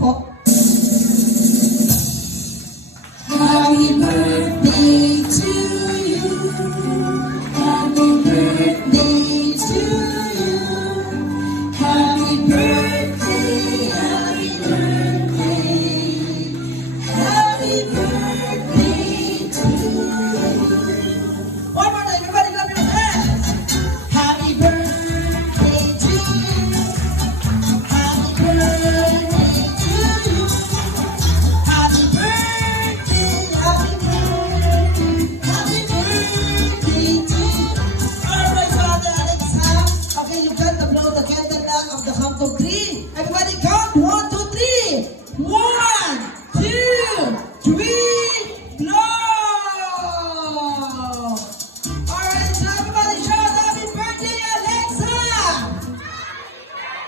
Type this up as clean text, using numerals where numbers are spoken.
po. Happy birthday to you. Happy birthday to you. Happy birthday, happy birthday. Happy birthday to you. One more time, everybody clap your hands. Happy birthday to you. Happy birthday to you. Happy birthday, happy birthday, happy birthday to you. Alright, Father Alex, ha? Okay, you got to blow the candle now of the count of 3.